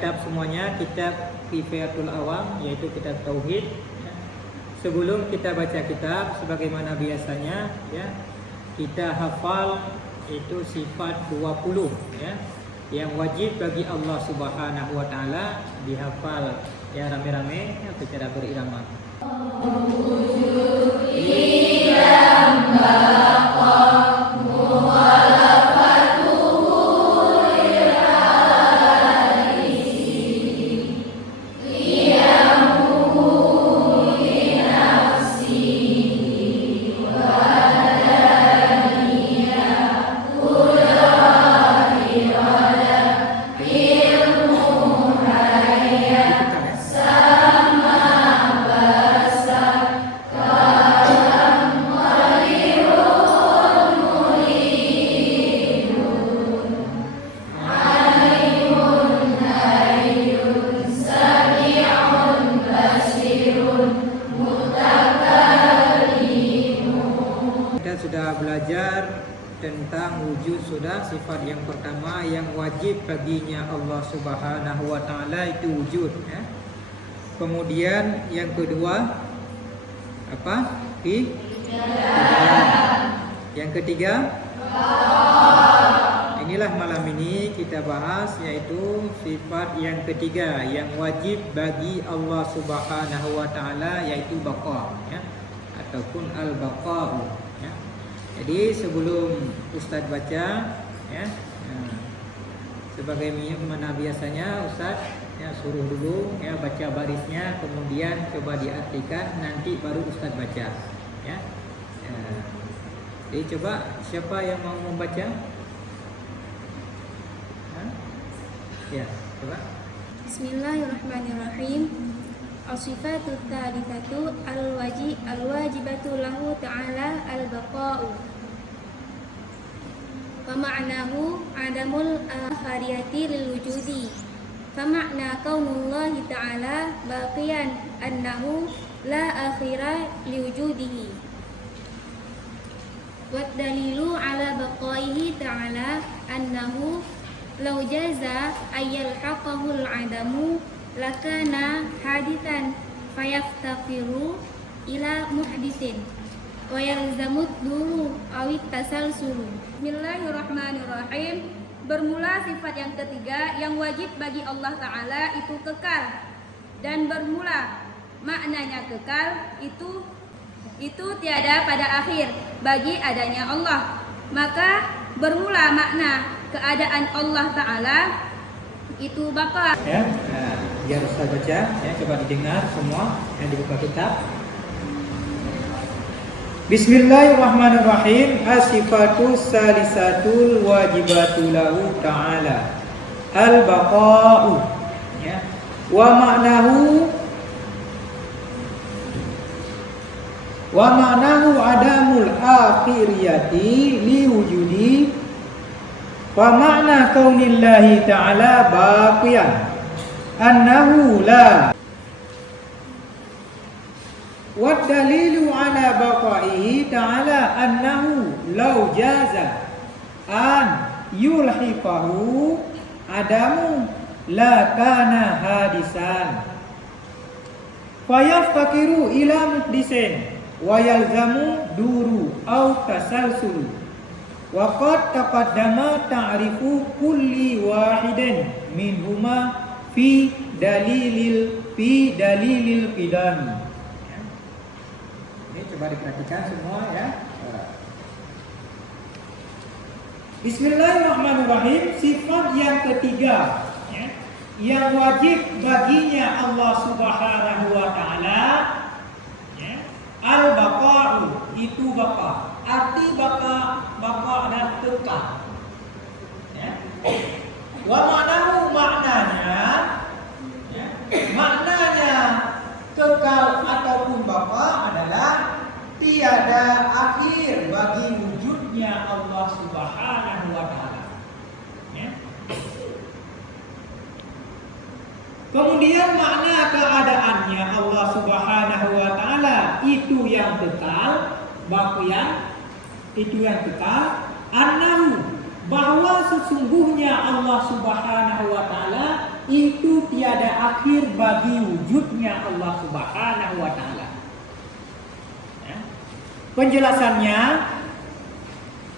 Kitab semuanya, kitab Kifayatul Awam, yaitu kitab Tauhid. Sebelum kita baca kitab, sebagaimana biasanya, ya, kita hafal itu sifat 20, ya, yang wajib bagi Allah Subhanahu Wa Taala dihafal, ya, rame-rame, ya, secara berirama. Sudah belajar tentang wujud, sudah sifat yang pertama yang wajib baginya Allah Subhanahu Wa Taala itu wujud, ya. Kemudian yang kedua apa? Yang ketiga, inilah malam ini kita bahas, yaitu sifat yang ketiga yang wajib bagi Allah Subhanahu Wa Taala, yaitu baqa, ya, ataupun al-baqa'u. Jadi sebelum Ustadz baca, ya, sebagaimana biasanya Ustadz, ya, suruh dulu, ya, baca barisnya, kemudian coba diartikan, nanti baru Ustadz baca, ya. Jadi coba siapa yang mau membaca? Ya, coba. Bismillahirrahmanirrahim. As-sifatu tsalitsatu al-wajibatu lahu ta'ala al-baqa'u. Wa ma'nahu adamul akhariyati lil wujudi. Fa ma'na kaunullahi ta'ala baqiyan annahu la akhira li wujudihi. Wa dalilu ala baqaihi ta'ala annahu law jaza ayyalhaqahu al-adamu lakana hadithan fayaftaqiru ila muhdisin wa yalzamud duru awit tasalsulu. Bismillahirrahmanirrahim. Bermula sifat yang ketiga yang wajib bagi Allah Ta'ala itu kekal, dan bermula maknanya kekal itu tiada pada akhir bagi adanya Allah. Maka bermula makna keadaan Allah Ta'ala itu baqa. Ya, biar Ustaz baca, ya, coba didengar semua yang dibuka kitab. Bismillahirrahmanirrahim. As-sifatu salisatul wajibatu lahu ta'ala al-baqa'u, ya. Wa ma'nahu adamul akhiriyati li wujudi. Wa ma'na kaunillahi ta'ala baqiyan annahu la. Wa dalilu ala baqaihi ta'ala annahu law jaza an yulhiqahu adamu la kana hadisan fayaftakiru ila muhdisin wa yalzamu duru au tasalsulu. Wa qad taqaddama ta'rifu kulli wahidin minhuma fi dalilil qidam. Ini coba diperhatikan semua, ya. Bismillahirrahmanirrahim. Sifat yang ketiga, ya, yang wajib baginya Allah Subhanahu wa taala, ya, al-baqa'u, itu baqa. Arti baqa adalah kekal. Ya. Wa ma'nahu, maknanya, ya, maknanya kekal ataupun baqa adalah tiada akhir bagi wujudnya Allah Subhanahu wa taala. Ya. Kemudian makna keadaannya Allah Subhanahu wa taala itu yang kekal, baqiyan, itu yang kekal, annahu, bahwa sesungguhnya Allah Subhanahu wa taala itu tiada akhir bagi wujudnya Allah Subhanahu wa taala. Penjelasannya,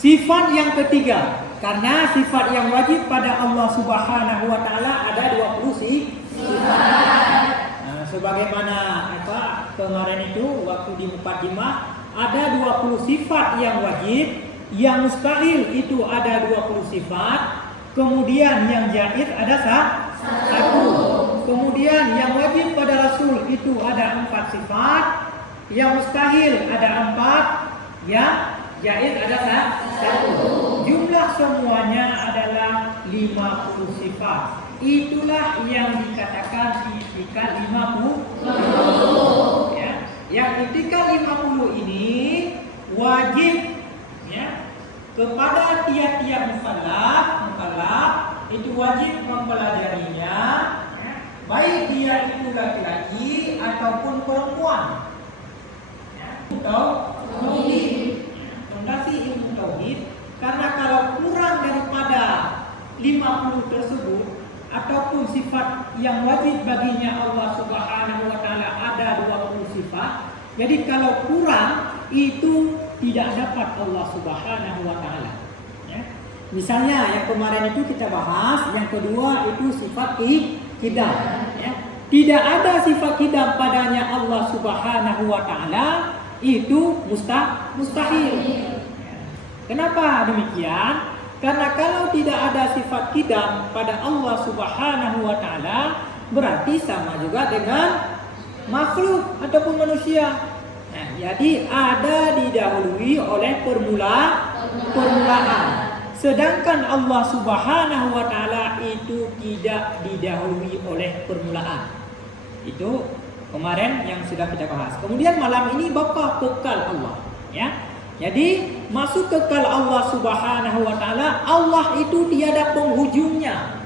sifat yang ketiga, karena sifat yang wajib pada Allah Subhanahu wa taala ada 20 sifat. Nah, sebagaimana kemarin itu waktu di muqaddimah ada 20 sifat yang wajib, yang mustahil itu ada 20 sifat, kemudian yang jaiz ada satu. Kemudian yang wajib pada Rasul itu ada 4 sifat, yang mustahil ada 4, yang jaiz ada 1. Jumlah semuanya adalah 50 sifat. Itulah yang dikatakan i'tikad 50. Ya. Yang i'tikad 50 ini wajib, ya, kepada tiap-tiap mukallaf itu wajib mempelajarinya, ya, baik dia itu laki-laki ataupun perempuan. Tauhid, fondasi ilmu tauhid, karena kalau kurang daripada 50 tersebut ataupun sifat yang wajib baginya Allah Subhanahu wa taala ada 20 sifat, jadi kalau kurang itu tidak dapat Allah Subhanahu wa taala. Ya. Misalnya yang kemarin itu kita bahas, yang kedua itu sifat qidam, ya. Tidak ada sifat qidam padanya Allah Subhanahu wa taala, itu mustahil. Kenapa demikian? Karena kalau tidak ada sifat qidam pada Allah Subhanahu wa taala, berarti sama juga dengan makhluk ataupun manusia. Nah, jadi ada didahului oleh permulaan. Sedangkan Allah Subhanahu wa taala itu tidak didahului oleh permulaan. Itu kemarin yang sudah kita bahas. Kemudian malam ini baqa, kekal Allah, ya. Jadi masuk kekal Allah Subhanahu wa taala, Allah itu tiada penghujungnya.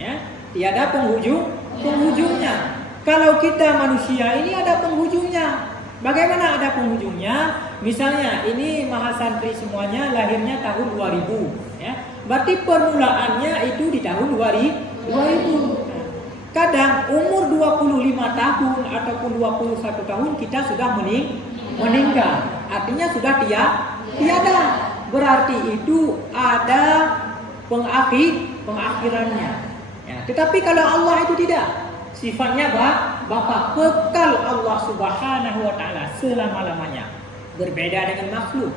Ya, tiada penghujungnya. Kalau kita manusia ini ada penghujungnya. Bagaimana ada penghujungnya? Misalnya ini mahasantri semuanya lahirnya tahun 2000, ya. Berarti permulaannya itu di tahun 2000. Kadang umur 25 tahun ataupun 21 tahun kita sudah meninggal. Artinya sudah tiada. Berarti itu ada pengakhirannya. Ya, tetapi kalau Allah itu tidak. Sifatnya Bapa, kekal Allah Subhanahu wa taala selama-lamanya. Berbeda dengan makhluk.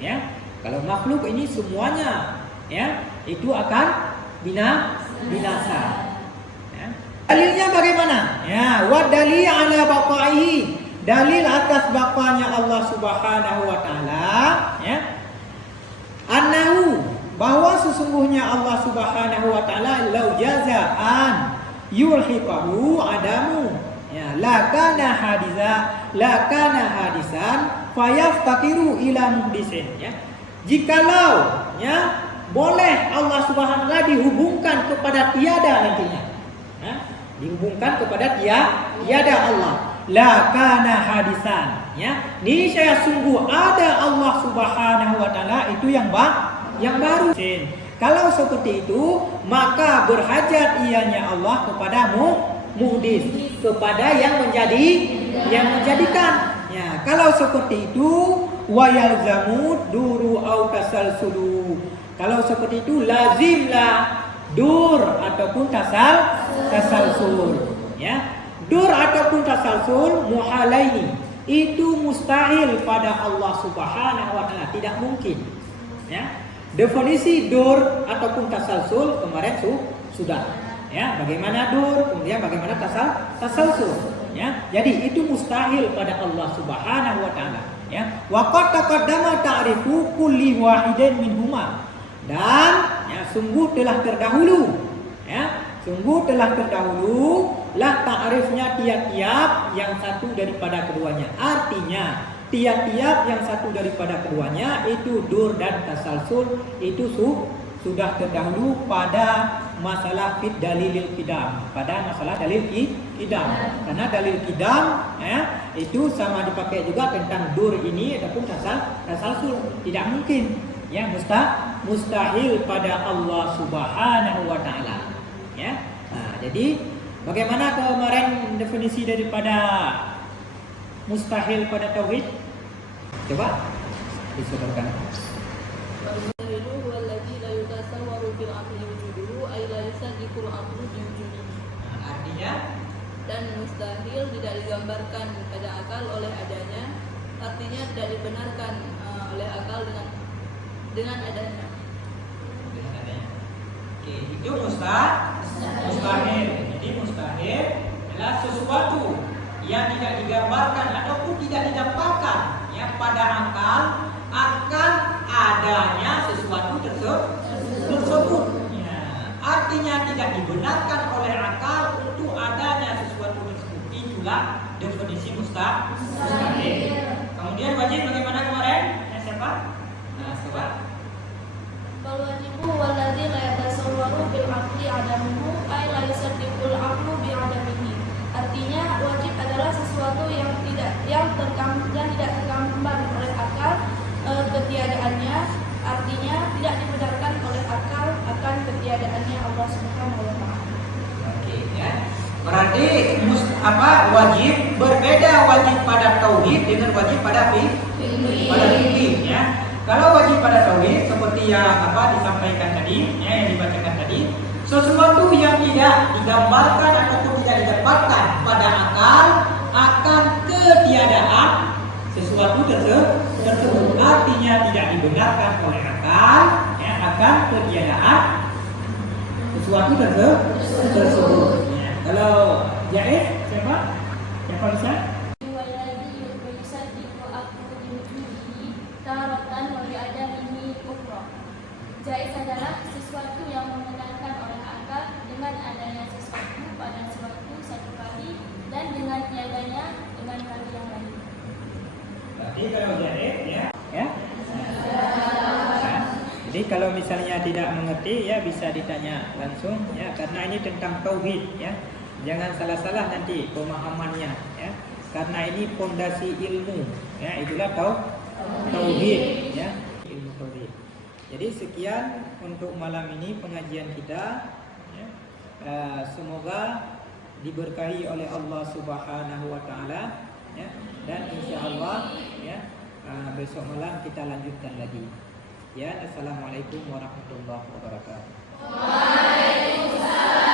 Ya. Kalau makhluk ini semuanya, ya, itu akan binasa. Dalilnya bagaimana? Ya, wa dalil ala baqaihi. Dalil atas baqanya Allah Subhanahu wa taala, ya. Annahu, bahwa sesungguhnya Allah Subhanahu wa taala lau jazaan yulhiqahu adamu. Ya, la kana hadisan fayaftakiru ila muhdisin, ya. Jikalau, ya, boleh Allah Subhanahu wa taala dihubungkan kepada tiada nantinya. Ya. Dihubungkan kepada tiada Allah, la kana hadisan, ya. Niscaya sungguh ada Allah Subhanahu wa taala itu yang baru. Kalau seperti itu, maka berhajat ianya Allah kepada muhdis, kepada yang menjadikan. Ya, kalau seperti itu, wa yalzamu duru au tasalsulu. Kalau seperti itu lazimlah dur ataupun tasalsul, ya. Dur ataupun tasalsul muhalaini itu mustahil pada Allah Subhanahu wa taala, tidak mungkin, ya. Definisi dur ataupun tasalsul kemarin sudah. Ya, bagaimana dur, kemudian bagaimana tasalsul. Ya, jadi itu mustahil pada Allah Subhanahu wa taala. Ya, wa qad taqaddama ta'rifu kulli wahidin minhuma. Dan ya, sungguh telah terdahulu lah ta'rifnya tiap-tiap yang satu daripada keduanya. Artinya tiap-tiap yang satu daripada keduanya itu dur dan tasalsul itu sudah terdahulu pada masalah fit dalilil qidam, pada masalah dalil qidam. Karena dalil qidam ya, itu sama dipakai juga tentang dur ini ataupun tasalsul. Tidak mungkin ya, mustahil pada Allah Subhanahu wa taala. Ya. Nah, jadi bagaimana kemarin definisi daripada mustahil pada tauhid? Coba disebutkan. Al-mustahilu huwa alladhi la yutasawwaru fil aqli wujuduhu ay la yusaddiqul aqlu bi wujudihi. Artinya Dan mustahil tidak digambarkan pada akal oleh adanya, artinya tidak dibenarkan oleh akal dengan adanya. Oke, itu mustahil. Jadi mustahil adalah sesuatu yang tidak digambarkan ataupun tidak didapatkan ya pada akal akan adanya sesuatu tersebut. Ya, artinya tidak dibenarkan oleh akal untuk adanya sesuatu tersebut. Itulah definisi mustahil. Kemudian wajib bagaimana kemarin? Siapa? Nah, coba. Fal wajibu walladzi la yatasawwaru bil aqli adamuhu ay la yusaddiqul aqlu bi adamihi. Artinya wajib adalah sesuatu yang tidak tergambar oleh akal ketiadaannya, artinya tidak dibenarkan oleh akal akan ketiadaannya Allah Subhanahu wa taala. Oke ya. Berarti wajib berbeda, wajib pada tauhid dengan wajib pada fikih ya. Kalau wajib pada tauhid seperti yang disampaikan tadi, ya, yang dibacakan tadi, sesuatu yang tidak digambarkan ataupun tidak didapatkan pada akal akan ketiadaan sesuatu tersebut, artinya tidak dibenarkan oleh akal, ya, akan ketiadaan sesuatu tersebut. Ya. Kalau jaiz siapa bisa? Jaiz adalah sesuatu yang membenarkan oleh akal dengan adanya sesuatu pada satu kali dan dengan tiadanya dengan kali yang lain. Berarti kalau jaiz ya. Jadi kalau misalnya tidak mengerti ya bisa ditanya langsung ya, karena ini tentang tauhid ya. Jangan salah-salah nanti pemahamannya ya. Karena ini pondasi ilmu ya, itulah tauhid ya. Jadi sekian untuk malam ini pengajian kita ya. Semoga diberkahi oleh Allah Subhanahu wa taala ya. Dan insyaallah ya, besok malam kita lanjutkan lagi. Ya, assalamualaikum warahmatullahi wabarakatuh. Waalaikumsalam.